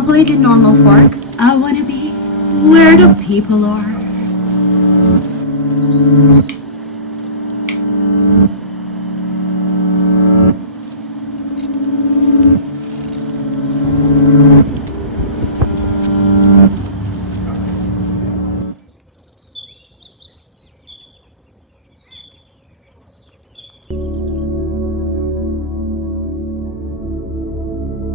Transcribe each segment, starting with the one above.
completely normal fork. I want to be where the people are.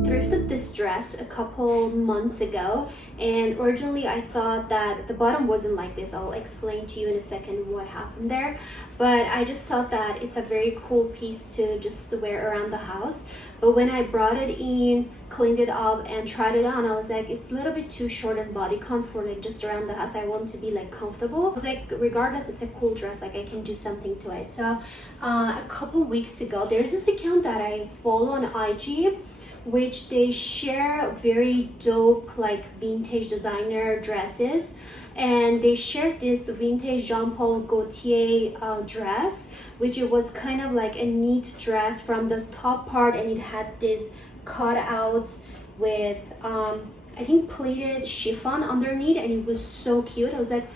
Thrifted this dress a couple months ago, and originally I thought that the bottom wasn't like this. I'll explain to you in a second what happened there, but I just thought that it's a very cool piece to just wear around the house. But when I brought it in, cleaned it up and tried it on, I was like, it's a little bit too short in bodycon for like just around the house. I want to be like comfortable. I was like, regardless, it's a cool dress, like I can do something to it. So a couple weeks ago, there's this account that I follow on IG, which they share very dope like vintage designer dresses, and they shared this vintage Jean Paul Gaultier dress, which it was kind of like a neat dress from the top part, and it had this cutouts with I think pleated chiffon underneath, and it was so cute. I was like,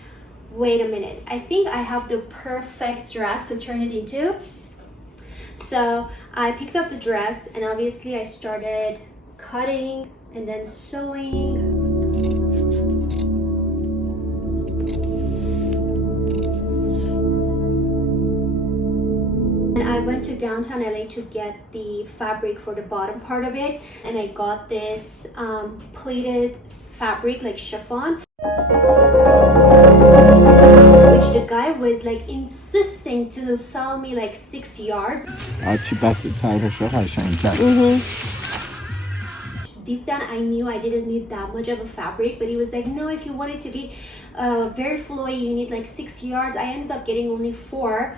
wait a minute, I think I have the perfect dress to turn it into. So I picked up the dress, and obviously I started cutting and then sewing. And I went to downtown LA to get the fabric for the bottom part of it, and I got this pleated fabric like chiffon, which the guy was like insisting to sell me like 6 yards. Deep down I knew I didn't need that much of a fabric, but he was like, no, if you want it to be very flowy, you need like 6 yards. I ended up getting only 4,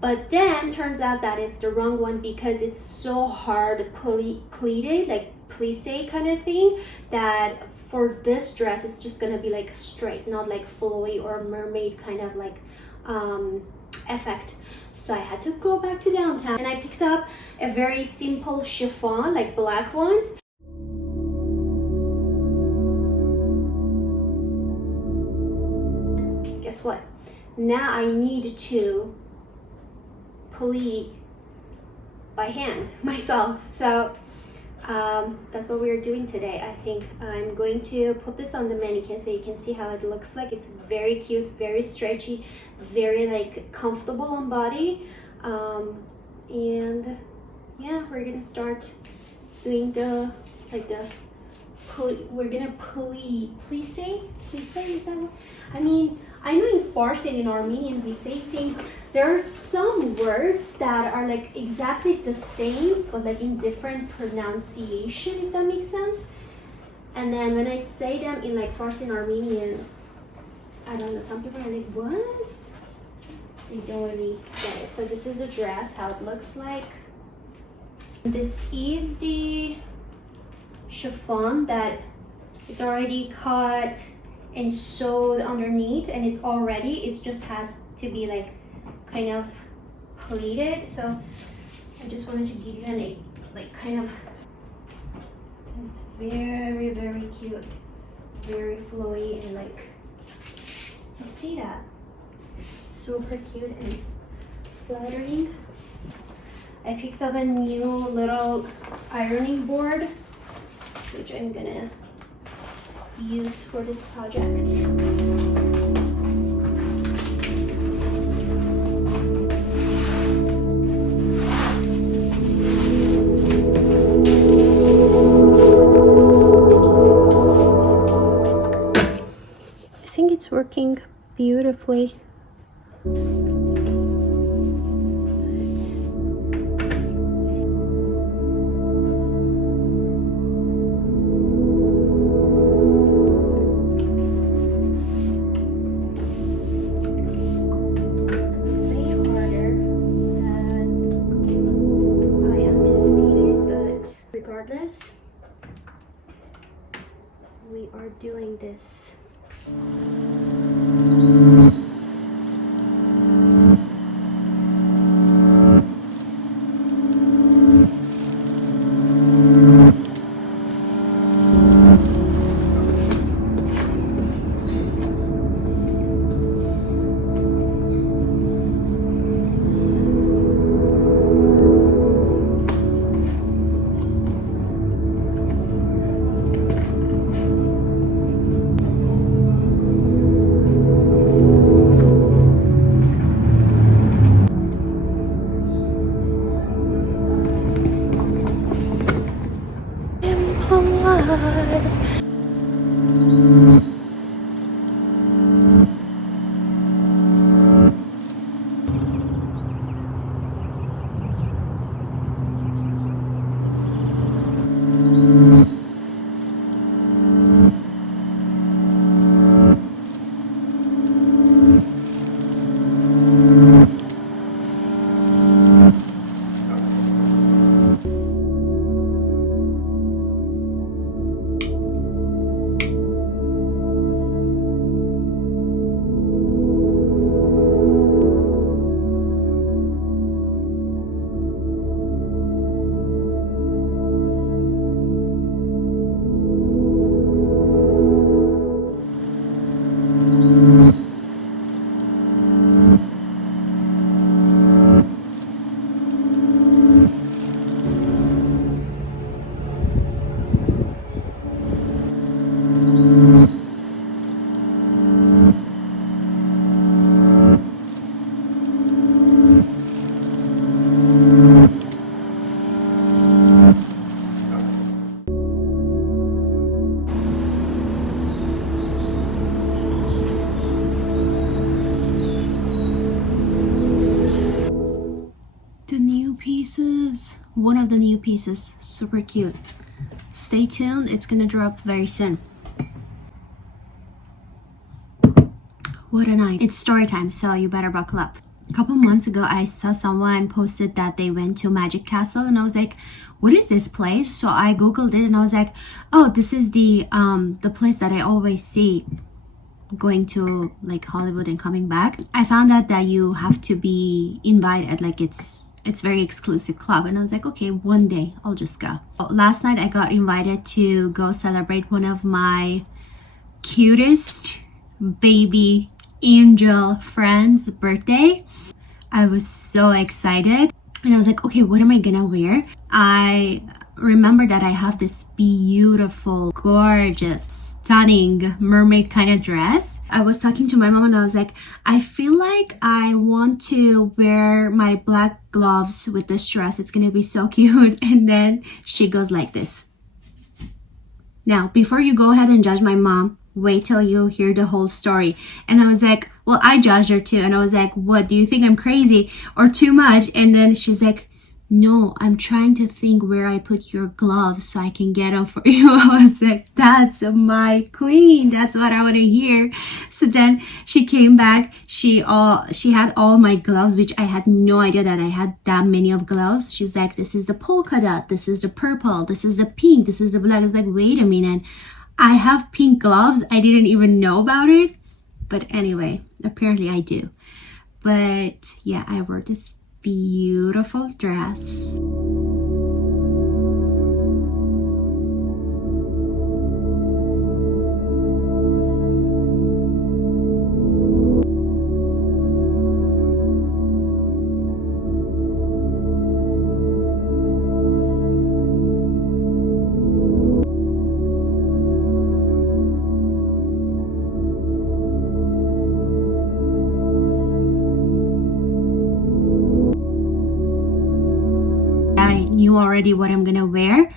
but then turns out that it's the wrong one because it's so hard pleated, like plissé kind of thing, that for this dress it's just gonna be like straight, not like flowy or mermaid kind of like effect. So I had to go back to downtown, and I picked up a very simple chiffon, like black ones. Guess what? Now I need to pleat by hand myself. So that's what we're doing today. I think I'm going to put this on the mannequin so you can see how it looks like. It's very cute, very stretchy, very like comfortable on body, and yeah, we're gonna start doing the like the we're gonna plissé, is that what I mean? I know in Farsi and in Armenian we say things. There are some words that are like exactly the same, but like in different pronunciation, if that makes sense. And then when I say them in like Farsi and Armenian, I don't know, some people are like, what? They don't really get it. So this is the dress, how it looks like. This is the chiffon that it's already cut and sewed underneath, and it's all ready. It just has to be like kind of pleated. So I just wanted to give you an like kind of, it's very, very cute, very flowy, and like, you see that? Super cute and flattering. I picked up a new little ironing board, which I'm gonna use for this project. I think it's working beautifully. Regardless, we are doing this. is one of the new pieces. Super cute. Stay tuned, it's gonna drop very soon. What a night. It's story time, so you better buckle up. A couple months ago, I saw someone posted that they went to Magic Castle, and I was like, what is this place? So I googled it, and I was like, oh, this is the place that I always see going to like Hollywood and coming back. I found out that you have to be invited, like it's very exclusive club, and I was like, okay, one day I'll just go. Last night I got invited to go celebrate one of my cutest baby angel friend's birthday. I was so excited, and I was like, okay, what am I gonna wear? I remember that I have this beautiful, gorgeous, stunning mermaid kind of dress. I was talking to my mom, and I was like, I feel like I want to wear my black gloves with this dress. It's gonna be so cute. And then she goes like this. Now, before you go ahead and judge my mom, wait till you hear the whole story. And I was like, well, I judged her too. And I was like, what, do you think I'm crazy or too much? And then she's like, no, I'm trying to think where I put your gloves so I can get them for you. I was like, that's my queen. That's what I want to hear. So then she came back. She had all my gloves, which I had no idea that I had that many of gloves. She's like, this is the polka dot, this is the purple, this is the pink, this is the black. I was like, wait a minute, I have pink gloves. I didn't even know about it. But anyway, apparently I do. But yeah, I wore this beautiful dress. Knew already what I'm gonna wear.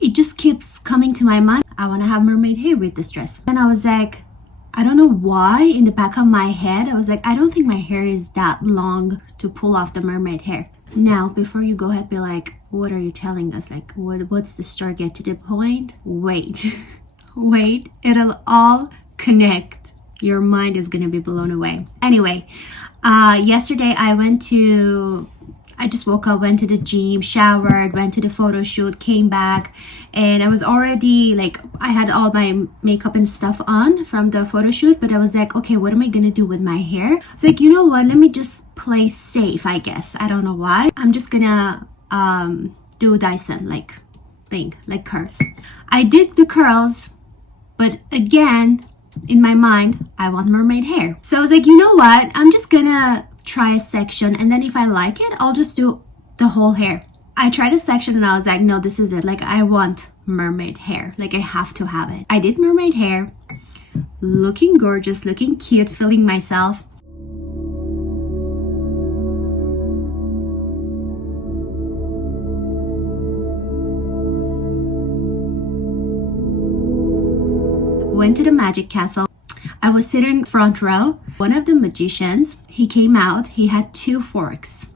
It just keeps coming to my mind. I want to have mermaid hair with this dress. And I was like, I don't know why, in the back of my head, I was like, I don't think my hair is that long to pull off the mermaid hair. Now, before you go ahead, be like, what are you telling us? Like, what's the story? Get to the point? Wait, wait, it'll all connect. Your mind is gonna be blown away. Anyway, yesterday I just woke up, went to the gym, showered, went to the photo shoot, came back, and I was already like, I had all my makeup and stuff on from the photo shoot, but I was like, okay, what am I gonna do with my hair? I was like, you know what, let me just play safe, I guess. I don't know why. I'm just gonna do a Dyson like thing, like curls. I did the curls, but again, in my mind, I want mermaid hair. So I was like, you know what, I'm just gonna try a section, and then if I like it, I'll just do the whole hair. I tried a section and I was like, no, this is it. Like, I want mermaid hair. Like, I have to have it. I did mermaid hair, looking gorgeous, looking cute, feeling myself. Went to the Magic Castle. I was sitting front row. One of the magicians, he came out. He had 2 forks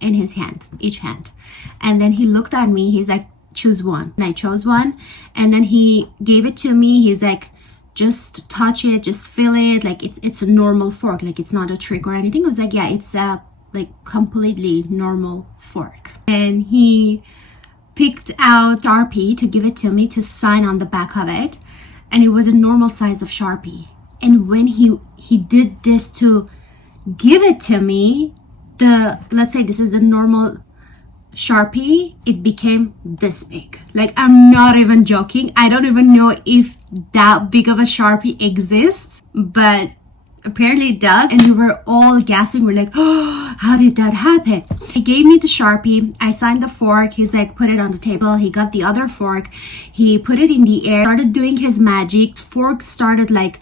in his hand, each hand. And then he looked at me. He's like, choose one. And I chose one. And then he gave it to me. He's like, just touch it, just feel it. Like, it's a normal fork. Like, it's not a trick or anything. I was like, yeah, it's a like completely normal fork. And he picked out Sharpie to give it to me to sign on the back of it. And it was a normal size of Sharpie. And when he did this to give it to me, let's say this is the normal Sharpie, it became this big. Like, I'm not even joking. I don't even know if that big of a Sharpie exists, but apparently it does. And we were all gasping. We're like, oh, how did that happen? He gave me the Sharpie. I signed the fork. He's like, put it on the table. He got the other fork. He put it in the air, started doing his magic. Fork started like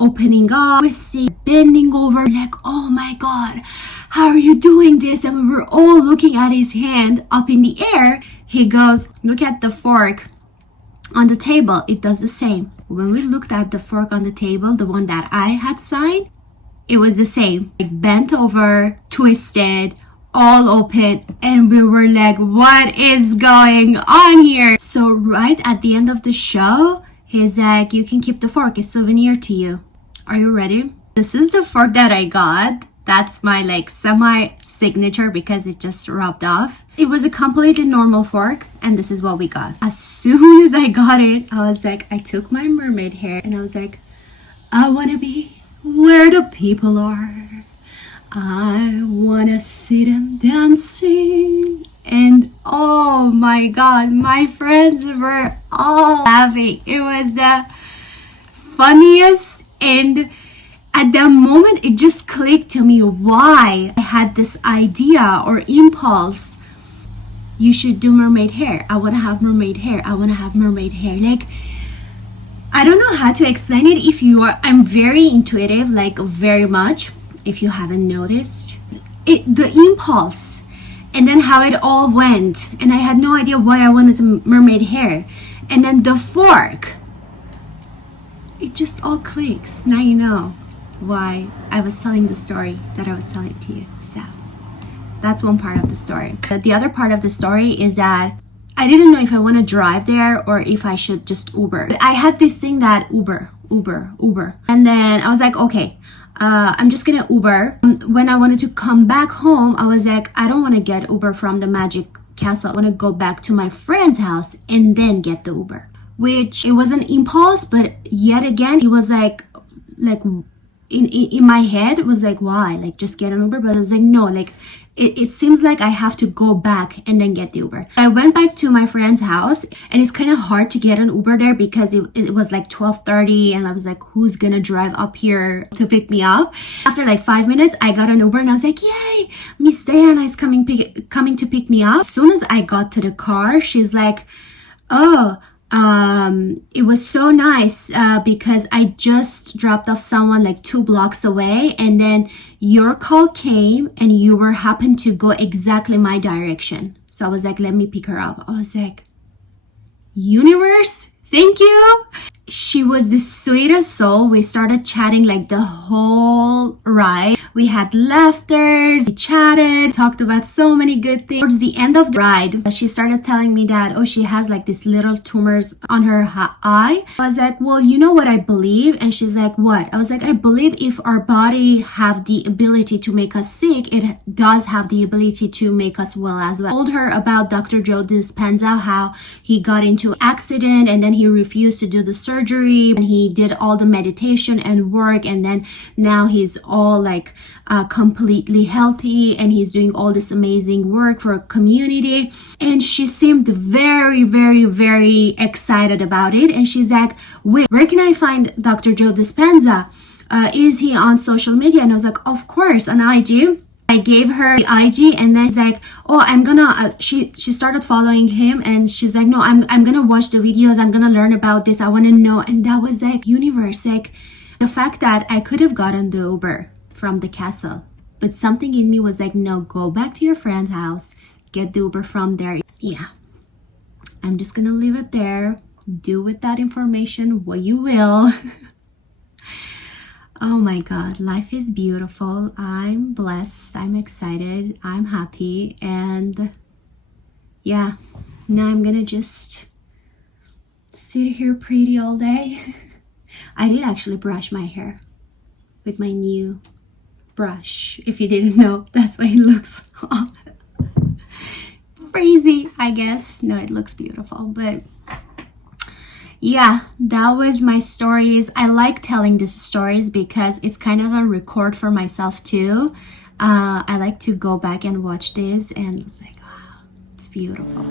opening up, twisting, bending over. Like, oh my God, how are you doing this? And we were all looking at his hand up in the air. He goes, look at the fork on the table. It does the same. When we looked at the fork on the table, the one that I had signed, it was the same. Like, bent over, twisted, all open, and we were like, what is going on here? So right at the end of the show, he's like, you can keep the fork, it's a souvenir to you. Are you ready? This is the fork that I got. That's my like semi-signature because it just rubbed off. It was a completely normal fork, and this is what we got. As soon as I got it, I was like, I took my mermaid hair and I was like, I wanna be where the people are. I wanna see them dancing. And oh my god, my friends were all laughing. It was the funniest, and at that moment it just clicked to me why I had this idea or impulse. You should do mermaid hair. I want to have mermaid hair. I want to have mermaid hair. Like, I don't know how to explain it. If you are, I'm very intuitive, like very much. If you haven't noticed it, the impulse, and then how it all went, and I had no idea why I wanted mermaid hair, and then the fork, it just all clicks. Now you know why I was telling the story that I was telling to you. So that's one part of the story. But the other part of the story is that I didn't know if I want to drive there or if I should just Uber. I had this thing that Uber. And then I was like, okay, I'm just gonna Uber. When I wanted to come back home, I was like, I don't want to get Uber from the Magic Castle. I want to go back to my friend's house and then get the Uber. Which it was an impulse, but yet again, it was like in my head, it was like, why? Like, just get an Uber. But I was like, no, like, it seems like I have to go back and then get the Uber. I went back to my friend's house, and it's kind of hard to get an Uber there because it was like 12:30, and I was like, who's gonna drive up here to pick me up? After like 5 minutes, I got an Uber, and I was like, yay, Miss Diana is coming to pick me up. As soon as I got to the car, she's like, oh, it was so nice because I just dropped off someone like 2 blocks away, and then your call came and you were happened to go exactly my direction. So I was like, let me pick her up. I was like, universe, thank you. She was the sweetest soul. We started chatting like the whole ride. We had laughters, we chatted, talked about so many good things. Towards the end of the ride, she started telling me that, oh, she has like these little tumors on her eye. I was like, well, you know what I believe? And she's like, what? I was like, I believe if our body have the ability to make us sick, it does have the ability to make us well as well. I told her about Dr. Joe Dispenza, how he got into an accident and then he refused to do the surgery, and he did all the meditation and work, and then now he's all like completely healthy, and he's doing all this amazing work for a community. And she seemed very, very, very excited about it. And she's like, wait, where can I find Dr. Joe Dispenza? Is he on social media? And I was like, of course, on IG. I gave her the IG, and then she's like, oh, I'm gonna she started following him, and she's like, no, I'm gonna watch the videos, I'm gonna learn about this, I want to know. And that was like universe, like the fact that I could have gotten the Uber from the castle, but something in me was like, no, go back to your friend's house, get the Uber from there. Yeah, I'm just gonna leave it there. Do with that information what you will. Oh my God, life is beautiful. I'm blessed, I'm excited, I'm happy, and yeah, now I'm gonna just sit here pretty all day. I did actually brush my hair with my new brush. If you didn't know, that's why it looks crazy, I guess. No, it looks beautiful, but yeah, that was my stories. I like telling these stories because it's kind of a record for myself too. I like to go back and watch this, and it's like, wow, it's beautiful.